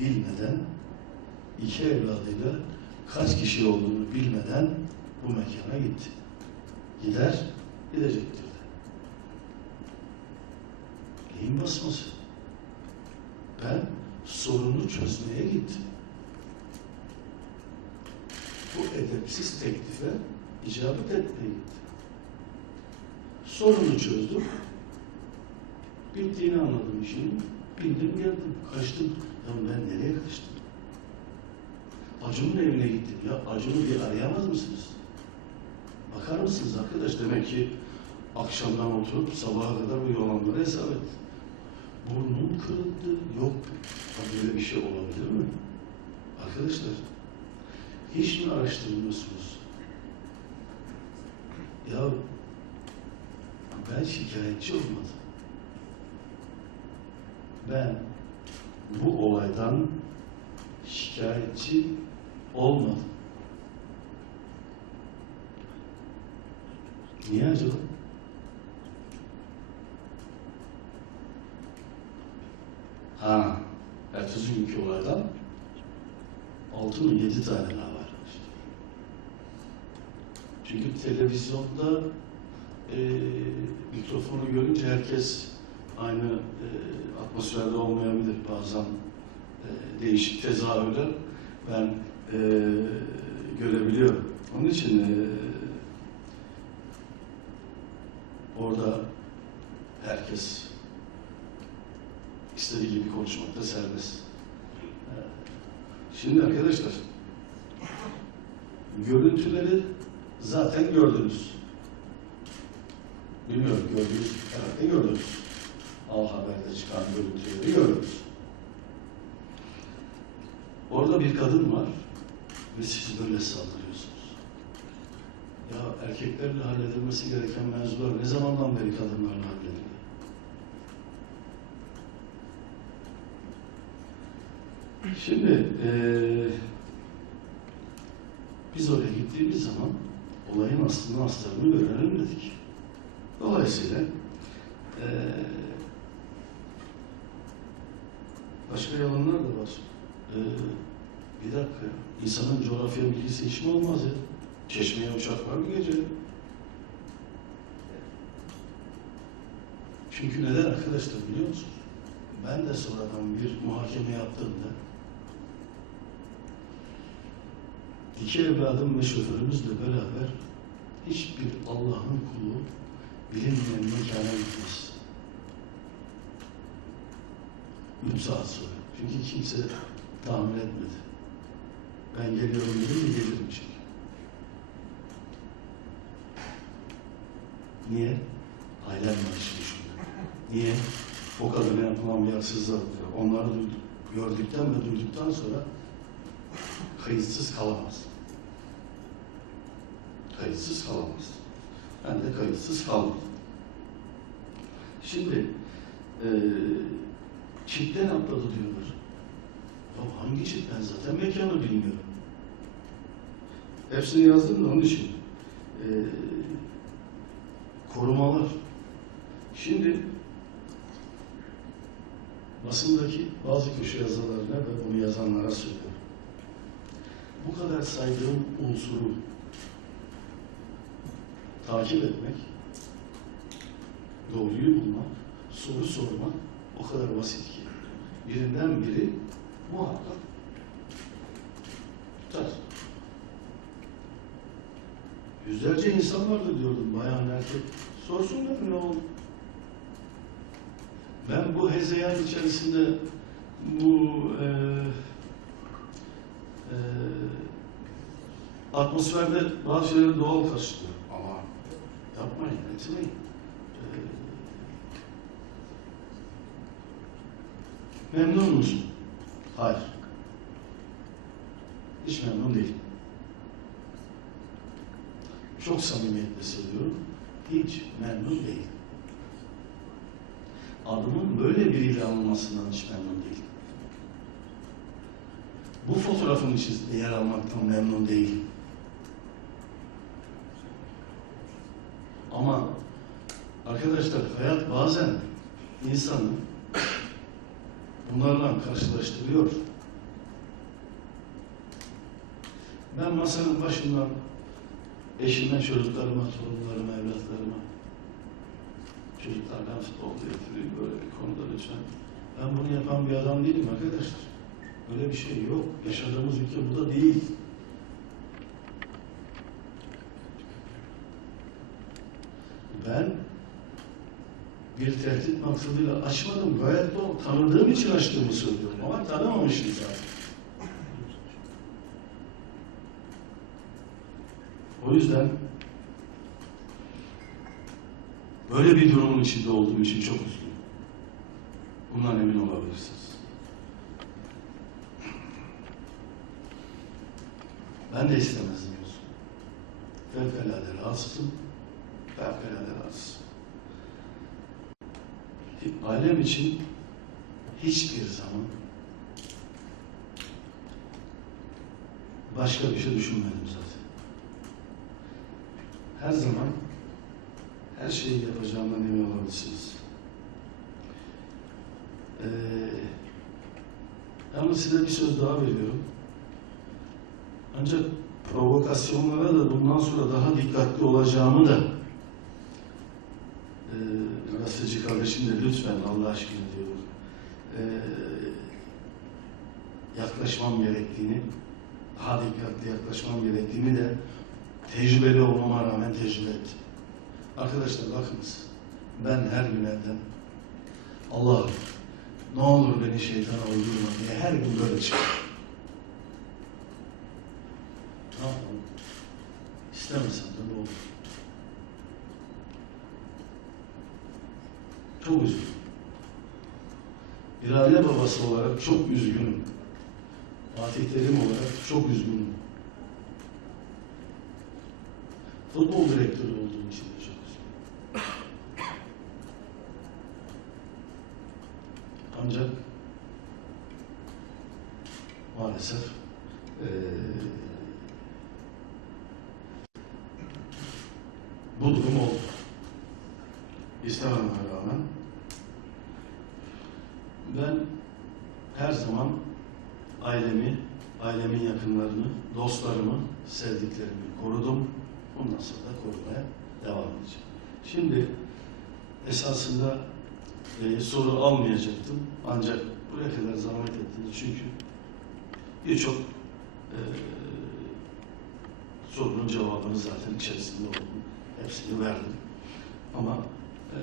bilmeden, iki evladıyla kaç kişi olduğunu bilmeden bu mekana gitti. Gider, gidecektir de. Neyin basması? Ben sorunu çözmeye gittim. Bu edepsiz teklife icabet etmeye gittim. Sorunu çözdüm. Bittiğini anladım işin. Bindim geldim. Kaçtım. Ya ben nereye kaçtım? Acun'un evine gittim ya. Acun'u bir arayamaz mısınız? Bakar mısınız arkadaş? Demek ki akşamdan oturup sabaha kadar bu yalanları hesap et. Burnum kırıldı. Yok. Böyle bir şey olabilir mi? Arkadaşlar, hiç mi araştırmıyorsunuz? Ya ben şikayetçi olmadım. Ben olaydan şikayetçi olmadım. Niye acaba? Ha, ertesi günkü olaydan altı mı yedi tane daha var. Çünkü televizyonda e, mikrofonu görünce herkes aynı e, atmosferde olmayabilir. Bazen değişik tezahürler ben e, görebiliyorum. Onun için e, orada herkes istediği gibi konuşmakta serbest. E, Şimdi arkadaşlar görüntüleri zaten gördünüz. Bilmiyorum gördünüz, herhalde gördünüz. Al Haber'de çıkan görüntüleri gördünüz. Orada bir kadın var ve siz böyle saldırıyorsunuz. Ya erkeklerle halledilmesi gereken mevzular ne zamandan beri kadınlarla hallediliyor? Şimdi eee biz oraya gittiğimiz zaman olayın aslını astarını görelim dedik. Dolayısıyla eee başka yalanlar da var. Eee bir dakika, insanın coğrafya bilgisi hiç mi olmaz ya? Çeşmeye uçak var mı gece? Çünkü neden arkadaşlar biliyor musunuz? Ben de sonradan bir muhakeme yaptığımda iki evladım ve şoförümüzle beraber hiçbir Allah'ın kulu bilinmeyen mekana gitmez. Üç saat sonra. Çünkü kimse tahmin etmedi. Ben geliyorum dedim mi çünkü. Niye? Ailem var şimdi şurada. Niye? O kadına yapılan bir haksızlık. Onları duyduk, gördükten ve duyduktan sonra kayıtsız kalamaz. Kayıtsız kalamaz. Ben de kayıtsız kalmadım. Şimdi eee çipten atladı diyorlar. Ya hangi çip? Ben zaten mekanı bilmiyorum. Hepsini yazdım da onun için. Eee korumalar. Şimdi basındaki bazı köşe yazılarına ve bunu yazanlara söylüyorum. Bu kadar saydığım unsuru takip etmek, doğruyu bulmak, soru sormak o kadar basit ki. Birinden biri muhakkak tutar. Yüzlerce insan vardı diyordum, bayan erkek. Sorsunlar ne oldu? Ben bu hezeyan içerisinde bu e, e, atmosferde bazı şeyleri doğal karşılıyorum. Ama yapmayın, etmeyin. E, memnun musun? Hayır. Hiç memnun değilim çok samimiyetle söylüyorum, hiç memnun değil. Adımın böyle biriyle anılmasından hiç memnun değil. Bu fotoğrafın içinde yer almaktan memnun değil. Ama arkadaşlar hayat bazen insanı bunlarla karşılaştırıyor. Ben masanın başından eşime, çocuklarıma, torunlarıma, evlatlarıma çocuklardan futbol yaptırayım böyle bir konuda lütfen. Ben bunu yapan bir adam değilim arkadaşlar. Böyle bir şey yok. Yaşadığımız ülke bu da değil. Ben bir tehdit maksadıyla açmadım. Gayet doğal. Tanıdığım için açtığımı söylüyorum. Ama tanımamışım zaten. O yüzden böyle bir durumun içinde olduğum için çok üzgünüm. Bundan emin olabilirsiniz. Ben de istemezdim Yusuf. Fevkalade rahatsızım. Fevkalade rahatsızım. Ailem için hiçbir zaman başka bir şey düşünmedim zaten. Her zaman her şeyi yapacağımdan emin olabilirsiniz. Ee, yalnız size bir söz daha veriyorum. Ancak provokasyonlara da bundan sonra daha dikkatli olacağımı da e, gazeteci kardeşim de lütfen Allah aşkına diyorum e, yaklaşmam gerektiğini daha dikkatli yaklaşmam gerektiğini de tecrübeli olmama rağmen tecrübe ettim. Arkadaşlar bakınız ben her gün evden Allah ne olur beni şeytana uydurma diye her gün böyle çıkıyorum. Ne yapalım? İstemesem de bu olur. Çok üzgünüm. Bir aile babası olarak çok üzgünüm. Fatih Terim olarak çok üzgünüm. Futbol direktörü olduğum için üzgünüm. Ancak maalesef eee bu durum oldu. İstememe rağmen ben her zaman ailemi, ailemin yakınlarını, dostlarımı, sevdiklerimi korudum. Bundan sonra da korumaya devam edeceğim. Şimdi esasında e, soru almayacaktım. Ancak buraya kadar zahmet ettiniz çünkü birçok e, sorunun cevabını zaten içerisinde oldum. Hepsini verdim. Ama e,